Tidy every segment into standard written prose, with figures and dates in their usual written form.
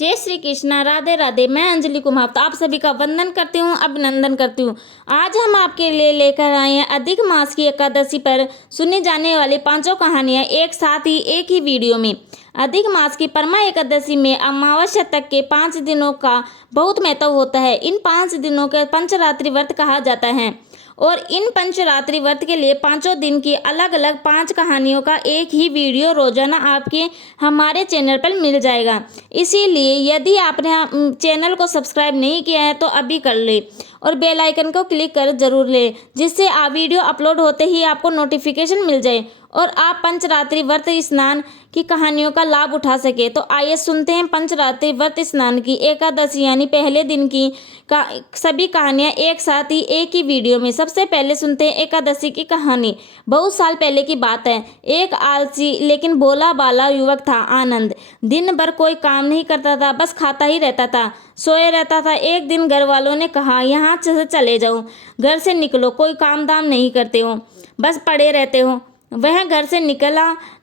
जय श्री कृष्णा, राधे राधे। मैं अंजलि कुमार आप सभी का वंदन करती हूँ, अभिनंदन करती हूँ। आज हम आपके लिए लेकर आए हैं अधिक मास की एकादशी पर सुनी जाने वाली 5 कहानियाँ एक साथ ही एक ही वीडियो में। अधिक मास की परमा एकादशी में अमावस्या तक के 5 दिनों का बहुत महत्व होता है। इन 5 दिनों के पंचरात्रि व्रत कहा जाता है और इन पंचरात्रि व्रत के लिए 5 दिन की अलग अलग 5 कहानियों का एक ही वीडियो रोजाना आपके हमारे चैनल पर मिल जाएगा। इसीलिए यदि आपने चैनल को सब्सक्राइब नहीं किया है तो अभी कर ले और बेल आइकन को क्लिक कर जरूर ले, जिससे वीडियो अपलोड होते ही आपको नोटिफिकेशन मिल जाए और आप पंचरात्रि व्रत स्नान की कहानियों का लाभ उठा सके। तो आइए सुनते हैं पंचरात्रि व्रत स्नान की एकादशी यानी पहले दिन की सभी कहानियां एक साथ ही एक ही वीडियो में। सबसे पहले सुनते हैं एकादशी की कहानी। बहुत साल पहले की बात है। एक आलसी लेकिन भोला बाला युवक था आनंद। दिन भर कोई काम नहीं करता था, बस खाता ही रहता था, सोए रहता था। एक दिन घर वालों ने कहा, यहाँ से चले जाओ, घर से निकलो, कोई काम धाम नहीं करते हो, बस पड़े रहते हो। वह घर से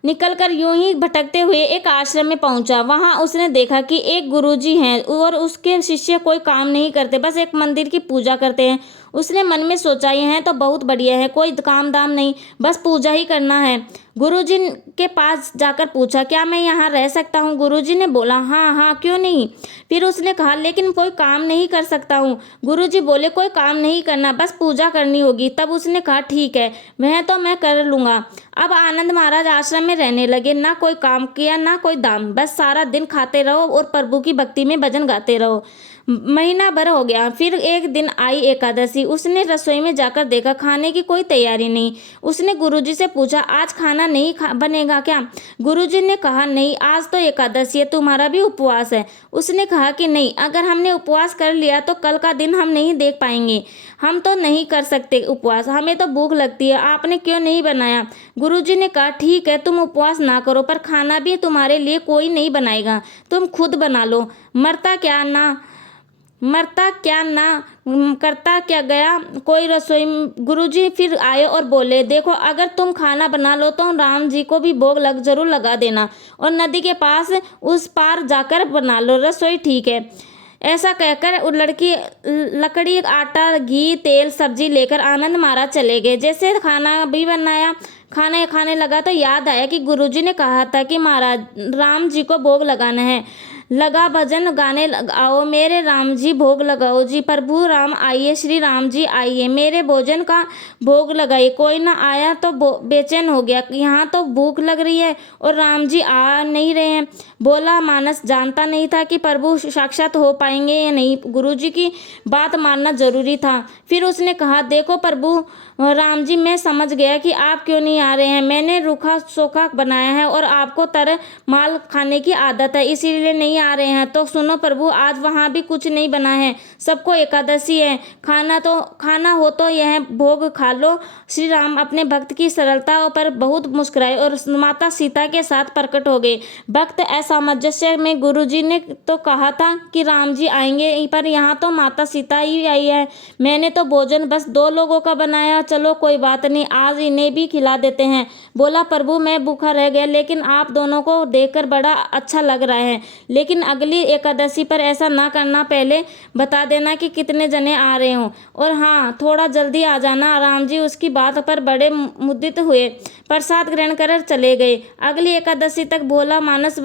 निकलकर यूं ही भटकते हुए एक आश्रम में पहुंचा। वहां उसने देखा कि एक गुरुजी हैं और उसके शिष्य कोई काम नहीं करते, बस एक मंदिर की पूजा करते हैं। उसने मन में सोचा, यह तो बहुत बढ़िया है, कोई काम दाम नहीं, बस पूजा ही करना है। गुरुजी के पास जाकर पूछा, क्या मैं यहाँ रह सकता हूँ? गुरुजी ने बोला, हाँ हाँ, क्यों नहीं। फिर उसने कहा, लेकिन कोई काम नहीं कर सकता हूँ। गुरुजी बोले, कोई काम नहीं करना, बस पूजा करनी होगी। तब उसने कहा, ठीक है, वह तो मैं कर लूँगा। अब आनंद महाराज आश्रम में रहने लगे। ना कोई काम किया ना कोई दाम, बस सारा दिन खाते रहो और प्रभु की भक्ति में भजन गाते रहो। महीना भर हो गया। फिर एक दिन आई एकादशी। उसने रसोई में जाकर देखा, खाने की कोई तैयारी नहीं। उसने गुरुजी से पूछा, आज खाना नहीं बनेगा क्या? गुरुजी ने कहा, नहीं, आज तो एकादशी है, तुम्हारा भी उपवास है। उसने कहा कि नहीं, अगर हमने उपवास कर लिया तो कल का दिन हम नहीं देख पाएंगे, हम तो नहीं कर सकते उपवास, हमें तो भूख लगती है, आपने क्यों नहीं बनाया? गुरुजी ने कहा, ठीक है, तुम उपवास ना करो, पर खाना भी तुम्हारे लिए कोई नहीं बनाएगा, तुम खुद बना लो। मरता क्या ना करता क्या गया कोई रसोई। गुरुजी फिर आए और बोले, देखो, अगर तुम खाना बना लो तो राम जी को भी भोग जरूर लगा देना और नदी के पास उस पार जाकर बना लो, रसोई ठीक है। ऐसा कहकर लकड़ी, आटा, घी, तेल, सब्जी लेकर आनंद महाराज चले गए। जैसे खाना भी बनाया, खाना खाने लगा तो याद आया कि गुरुजी ने कहा था कि महाराज राम जी को भोग लगाना है। लगा भजन गाने लगाओ, मेरे राम जी भोग लगाओ जी, प्रभु राम आइए, श्री राम जी आइए, मेरे भोजन का भोग लगाइए। कोई ना आया तो बेचैन हो गया, यहाँ तो भूख लग रही है और राम जी आ नहीं रहे हैं। बोला मानस जानता नहीं था कि प्रभु साक्षात हो पाएंगे या नहीं। गुरुजी की बात मानना जरूरी था। फिर उसने कहा, देखो प्रभु राम जी, मैं समझ गया कि आप क्यों नहीं आ रहे हैं। मैंने रूखा सूखा बनाया है और आपको तर माल खाने की आदत है, इसीलिए नहीं आ रहे हैं। तो सुनो प्रभु, आज वहाँ भी कुछ नहीं बना है, सबको एकादशी है, खाना हो तो यह भोग खा लो। श्री राम अपने भक्त की सरलता पर बहुत मुस्कुराए और माता सीता के साथ प्रकट हो गए। भक्त असामंजस्य में गुरुजी ने तो कहा था कि राम जी आएंगे, पर यहाँ तो माता सीता ही आई है। मैंने तो भोजन बस 2 लोगों का बनाया, चलो कोई बात नहीं, आज इन्हें भी खिला देते हैं। बोला, प्रभु मैं भूखा रह गया, लेकिन आप दोनों को देखकर बड़ा अच्छा लग रहा है, लेकिन अगली एकादशी पर ऐसा ना करना, पहले बता देना कि कितने जने आ रहे हो, और हाँ, थोड़ा जल्दी आ जाना। राम जी उसकी बात पर बड़े मुदित हुए, प्रसाद ग्रहण कर चले गए। अगली एकादशी तक भोला मानस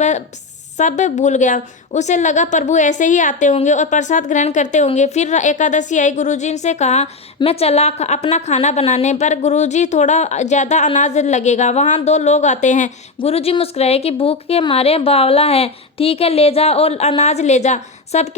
सब भूल गया। उसे लगा प्रभु ऐसे ही आते होंगे और प्रसाद ग्रहण करते होंगे। फिर एकादशी आई। गुरुजी से कहा, मैं चला अपना खाना बनाने, पर गुरुजी थोड़ा ज़्यादा अनाज लगेगा, वहाँ 2 लोग आते हैं। गुरुजी मुस्कुराए कि भूख के मारे बावला है, ठीक है, ले जा और अनाज ले जा। अब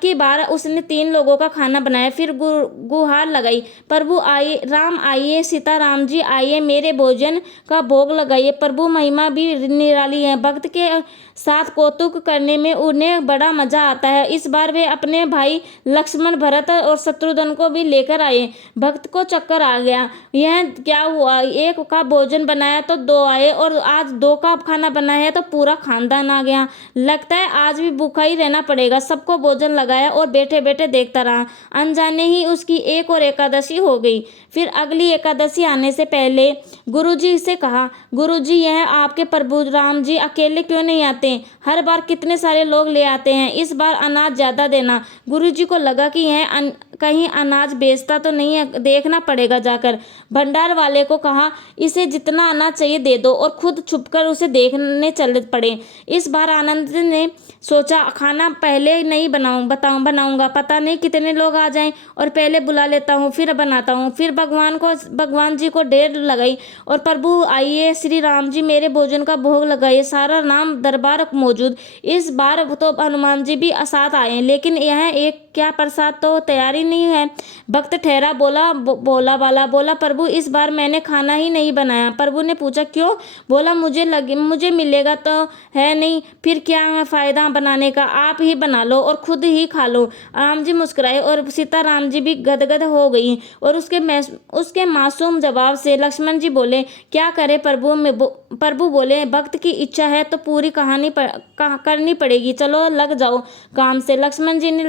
की बार उसने 3 लोगों का खाना बनाया। फिर गुहार लगाई, प्रभु आइए, राम आइए, सीता राम जी आइए, मेरे भोजन का भोग लगाइए। प्रभु महिमा भी निराली है, भक्त के साथ कौतुक करने में उन्हें बड़ा मजा आता है। इस बार वे अपने भाई लक्ष्मण, भरत और शत्रुघ्न को भी लेकर आए। भक्त को चक्कर आ गया, यह क्या हुआ, 1 का भोजन बनाया तो 2 आए और आज 2 का खाना बनाया है तो पूरा खानदान आ गया। लगता है आज भी भूखा ही रहना पड़ेगा। सबको भोजन लगाया और बैठे बैठे देखता रहा। अनजाने ही उसकी एक और एकादशी हो गई। फिर अगली एकादशी आने से पहले गुरुजी से कहा, गुरुजी, यह आपके प्रभु राम जी अकेले क्यों नहीं आते? दें, हर बार कितने सारे लोग ले आते हैं, इस बार अनाज ज़्यादा देना। गुरुजी को लगा कि यह कहीं अनाज बेचता तो नहीं है, देखना पड़ेगा जाकर। भंडार वाले को कहा, इसे जितना अनाज चाहिए दे दो और खुद छुपकर उसे देखने चल पड़े। इस बार आनंद ने सोचा, खाना पहले नहीं बनाऊंगा, पता नहीं कितने लोग आ जाएं, और पहले बुला लेता हूँ फिर बनाता हूँ। फिर भगवान जी को ढेर लगाई और प्रभु आइए श्री राम जी, मेरे भोजन का भोग लगाइए। सारा नाम दरबार मौजूद। इस बार तो हनुमान जी भी साथ आए, लेकिन यह एक क्या प्रसाद तो तैयारी नहीं है। भक्त ठहरा, बोला प्रभु इस बार मैंने खाना ही नहीं बनाया। प्रभु ने पूछा क्यों? बोला मुझे मिलेगा तो है नहीं, फिर क्या फायदा बनाने का, आप ही बना लो और खुद ही खा लो। राम जी मुस्कुराए और सीता राम जी भी गदगद हो गई। और उसके मासूम जवाब से लक्ष्मण जी बोले, क्या करे प्रभु बोले, भक्त की इच्छा है तो पूरी करनी पड़ेगी, चलो लग जाओ काम से। लक्ष्मण जी ने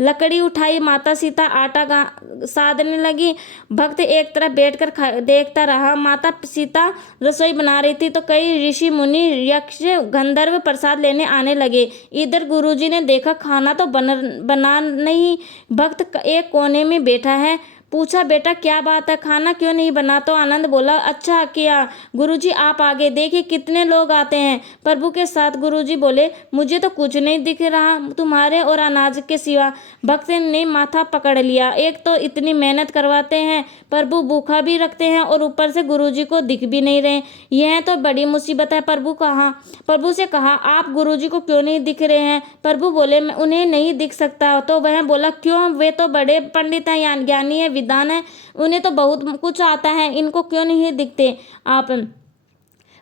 लकड़ी उठाई, माता सीता आटा साधने लगी। भक्त एक तरफ बैठकर देखता रहा। माता सीता रसोई बना रही थी तो कई ऋषि मुनि यक्ष गंधर्व प्रसाद लेने आने लगे। इधर गुरुजी ने देखा खाना तो बना नहीं, भक्त एक कोने में बैठा है। पूछा, बेटा क्या बात है, खाना क्यों नहीं बना? तो आनंद बोला, अच्छा किया गुरुजी आप आगे देखिए कितने लोग आते हैं प्रभु के साथ। गुरुजी बोले, मुझे तो कुछ नहीं दिख रहा तुम्हारे और अनाज के सिवा। भक्त ने माथा पकड़ लिया, एक तो इतनी मेहनत करवाते हैं, प्रभु भूखा भी रखते हैं और ऊपर से गुरुजी को दिख भी नहीं रहे, यह तो बड़ी मुसीबत है। प्रभु से कहा, आप गुरुजी को क्यों नहीं दिख रहे हैं? प्रभु बोले, मैं उन्हें नहीं दिख सकता। तो वह बोला, क्यों? वे तो बड़े पंडित हैं, ज्ञानी है, विद्वान है, उन्हें तो बहुत कुछ आता है, इनको क्यों नहीं दिखते आप?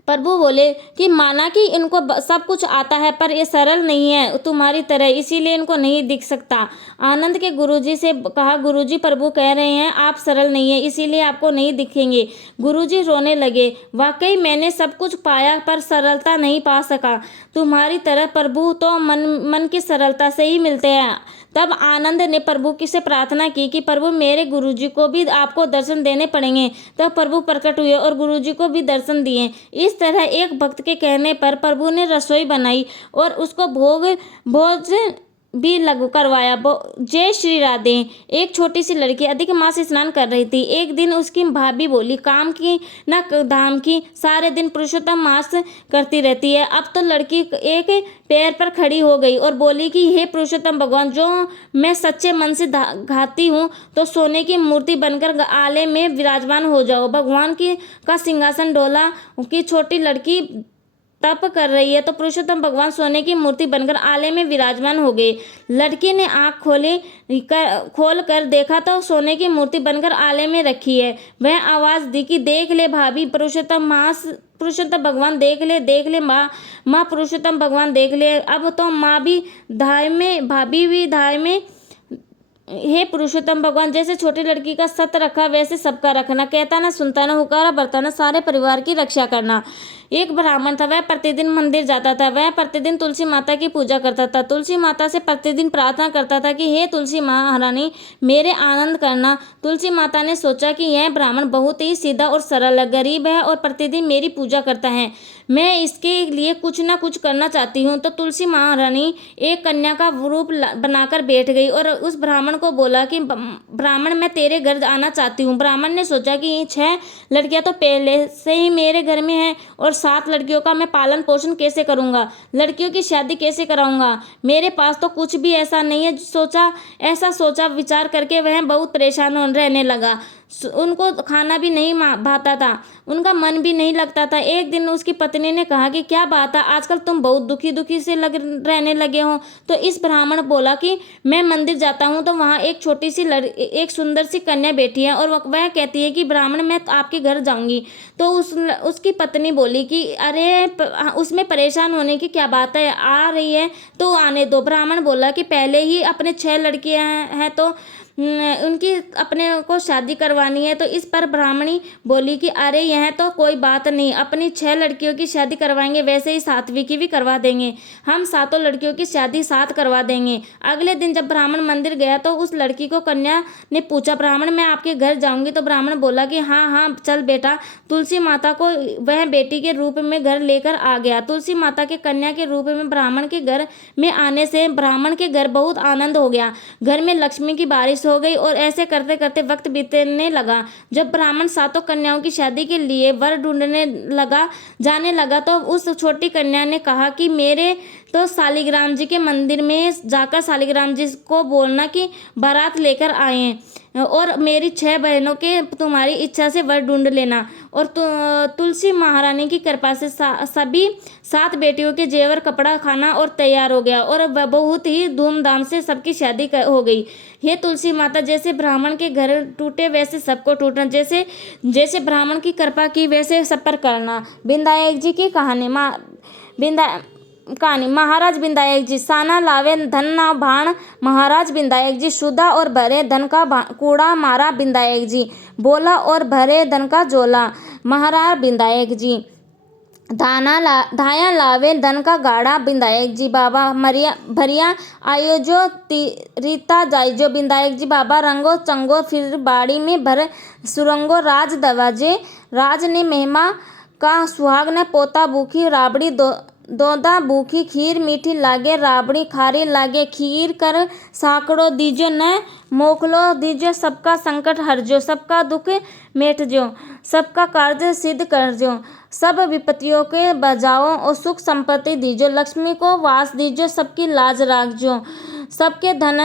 प्रभु बोले कि माना कि इनको सब कुछ आता है पर ये सरल नहीं है तुम्हारी तरह, इसीलिए इनको नहीं दिख सकता। आनंद के गुरुजी से कहा, गुरुजी प्रभु कह रहे हैं आप सरल नहीं है इसीलिए आपको नहीं दिखेंगे। गुरुजी रोने लगे, वाकई मैंने सब कुछ पाया पर सरलता नहीं पा सका, तुम्हारी तरह प्रभु तो मन की सरलता से ही मिलते हैं। तब आनंद ने प्रभु की से प्रार्थना की कि प्रभु मेरे गुरुजी को भी आपको दर्शन देने पड़ेंगे। तब प्रभु प्रकट हुए और गुरुजी को भी दर्शन दिए। इस तरह एक भक्त के कहने पर प्रभु ने रसोई बनाई और उसको भोज भी लागू करवाया। जय श्री राधे। एक छोटी सी लड़की अधिक मास स्नान कर रही थी। एक दिन उसकी भाभी बोली, काम की न धाम की, सारे दिन पुरुषोत्तम मास करती रहती है। अब तो लड़की एक पैर पर खड़ी हो गई और बोली कि हे पुरुषोत्तम भगवान, जो मैं सच्चे मन से घाती हूँ तो सोने की मूर्ति बनकर आले में विराजमान हो जाओ। भगवान का सिंहासन डोला कि छोटी लड़की तप कर रही है तो पुरुषोत्तम भगवान सोने की मूर्ति बनकर आले में विराजमान हो गए। लड़की ने आंख खोल कर देखा तो सोने की मूर्ति बनकर आले में रखी है। वह आवाज दी कि देख ले भाभी, पुरुषोत्तम भगवान देख ले माँ पुरुषोत्तम भगवान देख ले। अब तो माँ भी धाय में, भाभी भी धाय में। हे पुरुषोत्तम भगवान, जैसे छोटी लड़की का सत रखा वैसे सबका रखना, कहता ना सुनता ना, हुकारा बरताना, सारे परिवार की रक्षा करना। एक ब्राह्मण था, वह प्रतिदिन मंदिर जाता था। वह प्रतिदिन तुलसी माता की पूजा करता था। तुलसी माता से प्रतिदिन प्रार्थना करता था कि हे तुलसी महारानी मेरे आनंद करना। तुलसी माता ने सोचा कि यह ब्राह्मण बहुत ही सीधा और सरल गरीब है और प्रतिदिन मेरी पूजा करता है, मैं इसके लिए कुछ ना कुछ करना चाहती हूँ। तो तुलसी महारानी एक कन्या का रूप बनाकर बैठ गई और उस ब्राह्मण को बोला कि ब्राह्मण मैं तेरे घर आना चाहती हूँ। ब्राह्मण ने सोचा कि ये 6 लड़कियां तो पहले से ही मेरे घर में हैं और 7 लड़कियों का मैं पालन पोषण कैसे करूँगा, लड़कियों की शादी कैसे कराऊंगा, मेरे पास तो कुछ भी ऐसा नहीं है। ऐसा सोचा विचार करके वह बहुत परेशान रहने लगा। उनको खाना भी नहीं भाता था, उनका मन भी नहीं लगता था। एक दिन उसकी पत्नी ने कहा कि क्या बात है, आजकल तुम बहुत दुखी से रहने लगे हो। तो इस ब्राह्मण बोला कि मैं मंदिर जाता हूँ तो वहाँ एक छोटी सी एक सुंदर सी कन्या बैठी है और वह कहती है कि ब्राह्मण मैं आपके घर जाऊँगी। तो उसकी पत्नी बोली कि अरे उसमें परेशान होने की क्या बात है, आ रही है तो आने दो। ब्राह्मण बोला कि पहले ही अपने 6 लड़कियाँ हैं तो उनकी अपने को शादी करवानी है। तो इस पर ब्राह्मणी बोली कि अरे यह तो कोई बात नहीं, अपनी 6 लड़कियों की शादी करवाएंगे, वैसे ही 7वीं की भी करवा देंगे। हम 7 लड़कियों की शादी साथ करवा देंगे। अगले दिन जब ब्राह्मण मंदिर गया तो उस लड़की को कन्या ने पूछा, ब्राह्मण मैं आपके घर जाऊंगी? तो ब्राह्मण बोला कि हाँ हाँ चल बेटा। तुलसी माता को वह बेटी के रूप में घर लेकर आ गया। तुलसी माता के कन्या के रूप में ब्राह्मण के घर में आने से ब्राह्मण के घर बहुत आनंद हो गया। घर में लक्ष्मी की बारिश हो गई और ऐसे करते करते वक्त बीतने लगा। जब ब्राह्मण 7 कन्याओं की शादी के लिए वर ढूंढने जाने लगा तो उस छोटी कन्या ने कहा कि मेरे तो शालिग्राम जी के मंदिर में जाकर शालिग्राम जी को बोलना कि बारात लेकर आए और मेरी 6 बहनों के तुम्हारी इच्छा से वर ढूंढ लेना। और तुलसी महारानी की कृपा से सभी 7 बेटियों के जेवर कपड़ा खाना और तैयार हो गया और बहुत ही धूमधाम से सबकी शादी हो गई। हे तुलसी माता, जैसे ब्राह्मण के घर टूटे वैसे सबको टूटना, जैसे जैसे ब्राह्मण की कृपा की वैसे सब पर करना। विनायक जी की कहानी महाराज विनायक जी साना लावे धन ना भाण। महाराज विनायक जी शुदा और भरे धन का कूड़ा मारा। विनायक जी बोला और भरे धन का झोला। महाराज विनायक जी धाया लावे धन का गाड़ा। विनायक जी बाबा मरिया भरिया आयो जो रीता जाई जो। विनायक जी बाबा रंगो चंगो फिर बाड़ी में भर सुरंगो। राज दरवाजे राज ने मेहमा का सुहाग ने पोता भूखी राबड़ी दोदा भूखी। खीर मीठी लागे राबड़ी खारी लागे। खीर कर साकड़ो दीजो न मोखलो दीजो। सबका संकट हरजो सबका दुख मेटजो। सबका कार्य सिद्ध करजो। सब विपत्तियों के बजाओ और सुख संपत्ति दीजो। लक्ष्मी को वास दीजो सबकी लाज राखजो। सबके धन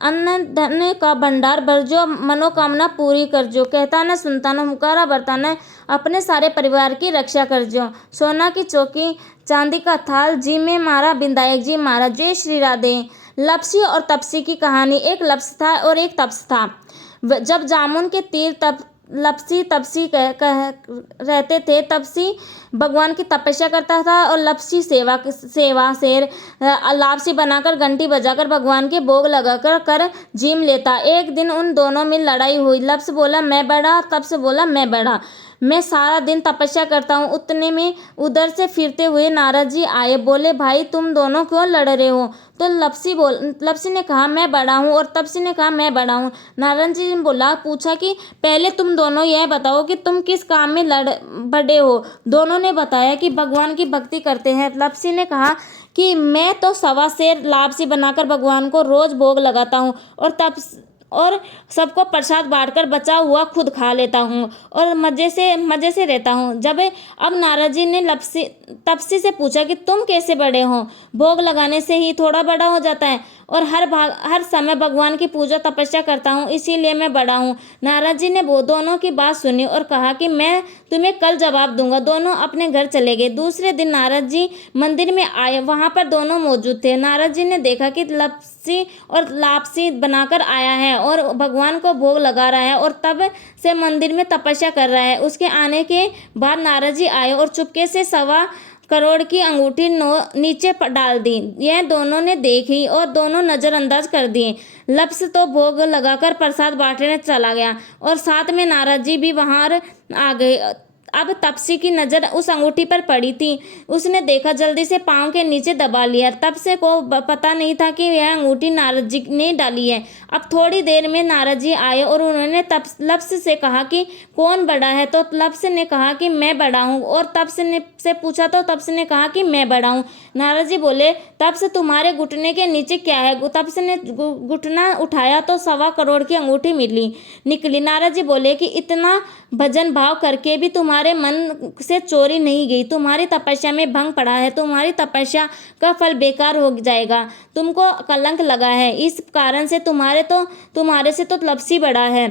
अन्न धन का भंडार भरजो। मनोकामना पूरी करजो। कहता न सुनता न हुकारा भरता न अपने सारे परिवार की रक्षा करजो। सोना की चौकी चांदी का थाल जी में मारा विनायक जी मारा। जय श्री राधे। लपसी और तपसी की कहानी। एक लप्स था और एक तप्स था। जब जामुन के तीर लपसी तपसी रहते थे। तपसी भगवान की तपस्या करता था और लपसी सेवा शेर लापसी बनाकर घंटी बजाकर भगवान के भोग लगाकर जीम लेता। एक दिन उन दोनों में लड़ाई हुई। लप्स बोला मैं बड़ा, तप्स बोला मैं बड़ा, मैं सारा दिन तपस्या करता हूँ। उतने में उधर से फिरते हुए नारद जी आए। बोले भाई तुम दोनों क्यों लड़ रहे हो? तो लपसी ने कहा मैं बड़ा हूँ और तपसी ने कहा मैं बड़ा हूँ। नारद जी ने पूछा कि पहले तुम दोनों यह बताओ कि तुम किस काम में बड़े हो? दोनों ने बताया कि भगवान की भक्ति करते हैं। लपसी ने कहा कि मैं तो सवा शेर लापसी बनाकर भगवान को रोज भोग लगाता हूँ और सबको प्रसाद बांटकर बचा हुआ खुद खा लेता हूँ और मजे से रहता हूँ। अब नारद जी ने तपसी से पूछा कि तुम कैसे बड़े हो? भोग लगाने से ही थोड़ा बड़ा हो जाता है और हर समय भगवान की पूजा तपस्या करता हूँ, इसीलिए मैं बड़ा हूँ। नारद जी ने वो दोनों की बात सुनी और कहा कि मैं तुम्हें कल जवाब दूंगा। दोनों अपने घर चले गए। दूसरे दिन नारद जी मंदिर में आए। वहां पर दोनों मौजूद थे। नारद जी ने देखा कि लपसी और लापसी बनाकर आया है और भगवान को भोग लगा रहा है और तब से मंदिर में तपस्या कर रहा है। उसके आने के बाद नारद जी आए और चुपके से 1.25 करोड़ की अंगूठी नीचे डाल दी। यह दोनों ने देखी और दोनों नजरअंदाज कर दिए। लप्स तो भोग लगाकर प्रसाद बांटने चला गया और साथ में नारद जी भी वहां आ गए। अब तपसी की नज़र उस अंगूठी पर पड़ी थी। उसने देखा, जल्दी से पाँव के नीचे दबा लिया। तपसे को पता नहीं था कि यह अंगूठी नारद जी ने डाली है। अब थोड़ी देर में नारद जी आए और उन्होंने लप्स से कहा कि कौन बड़ा है? तो लप्स ने कहा कि मैं बड़ा हूँ। और तप्स ने से पूछा तो तप्स ने कहा कि मैं बड़ा हूँ। नारद जी बोले, तप्स तुम्हारे घुटने के नीचे क्या है? तप्स ने घुटना उठाया तो 1.25 करोड़ की अंगूठी निकली। नारद जी बोले कि इतना भजन भाव करके भी तुम्हारे मन से चोरी नहीं गई। तुम्हारी तपस्या में भंग पड़ा है। तुम्हारी तपस्या का फल बेकार हो जाएगा। तुमको कलंक लगा है। इस कारण से तुम्हारे से तो लप्सी बड़ा है।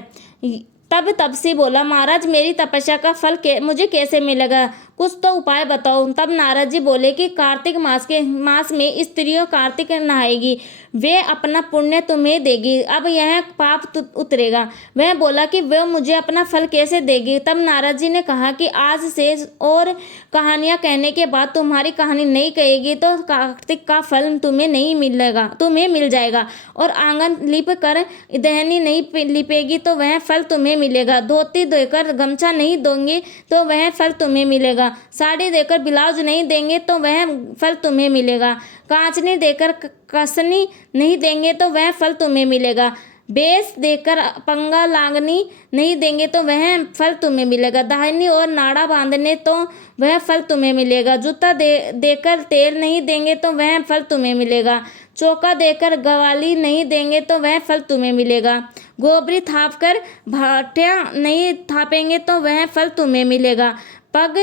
तब तपसी बोला, महाराज मेरी तपस्या का फल मुझे कैसे मिलेगा? कुछ तो उपाय बताओ। तब नारद जी बोले कि कार्तिक मास में स्त्रियों कार्तिक नहाएगी, वे अपना पुण्य तुम्हें देगी, अब यह पाप उतरेगा। वह बोला कि वह मुझे अपना फल कैसे देगी। तब नारद जी ने कहा कि आज से और कहानियां कहने के बाद तुम्हारी कहानी नहीं कहेगी तो कार्तिक का फल तुम्हें नहीं मिलेगा, तुम्हें मिल जाएगा। और आंगन लिप कर दहनी नहीं लिपेगी तो वह फल तुम्हें मिलेगा। धोती देकर गमछा नहीं दोगे तो वह फल तुम्हें मिलेगा। साड़ी देकर ब्लाउज नहीं देंगे तो वह फल तुम्हें मिलेगा। कांचनी देकर कसनी नहीं देंगे तो वह फल तुम्हें मिलेगा। बेस देकर पंगा लागनी नहीं देंगे तो वह फल तुम्हें मिलेगा। दाहिनी और नाड़ा बांधने तो वह फल तुम्हें मिलेगा। जूता देकर तेल नहीं देंगे तो वह फल तुम्हें मिलेगा। चौका देकर गवाली नहीं देंगे तो वह फल तुम्हें मिलेगा। गोबरी थाप कर भाटिया नहीं थापेंगे तो वह फल तुम्हें मिलेगा। पग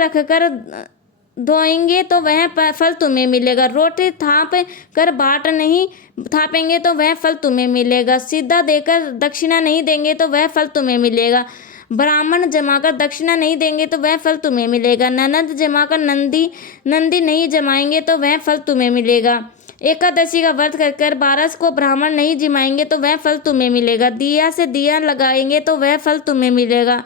रख कर धोएंगे तो वह फल तुम्हें मिलेगा। रोटी थाप कर बाट नहीं थापेंगे तो वह फल तुम्हें मिलेगा। सीधा देकर दक्षिणा नहीं देंगे तो वह फल तुम्हें मिलेगा। ब्राह्मण जमाकर दक्षिणा नहीं देंगे तो वह फल तुम्हें मिलेगा। ननद जमाकर नंदी नहीं जमाएंगे तो वह फल तुम्हें मिलेगा। एकादशी का व्रत कर 12 को ब्राह्मण नहीं जिमाएंगे तो वह फल तुम्हें मिलेगा। दिया से दिया लगाएंगे तो वह फल तुम्हें मिलेगा।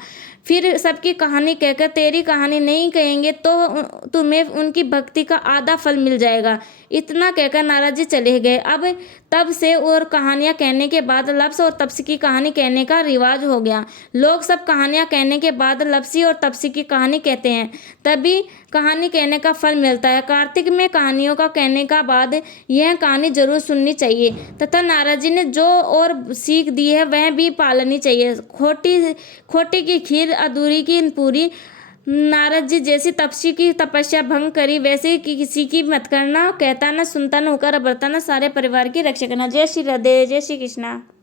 फिर सबकी कहानी कहकर तेरी कहानी नहीं कहेंगे तो तुम्हें उनकी भक्ति का आधा फल मिल जाएगा। इतना कहकर नारद जी चले गए। अब तब से और कहानियाँ कहने के बाद लप्स और तपसी की कहानी कहने का रिवाज हो गया। लोग सब कहानियाँ कहने के बाद लप्सी और तपसी की कहानी कहते हैं, तभी कहानी कहने का फल मिलता है। कार्तिक में कहानियों का कहने का बाद यह कहानी जरूर सुननी चाहिए तथा नारद जी ने जो और सीख दी है वह भी पालनी चाहिए। खोटी की खीर अधूरी की पूरी। नारद जी जैसी तपसी की तपस्या भंग करी वैसे किसी की मत करना। कहता न सुनता न होकर बरता न सारे परिवार की रक्षा करना। जय श्री राधे, जय श्री कृष्णा।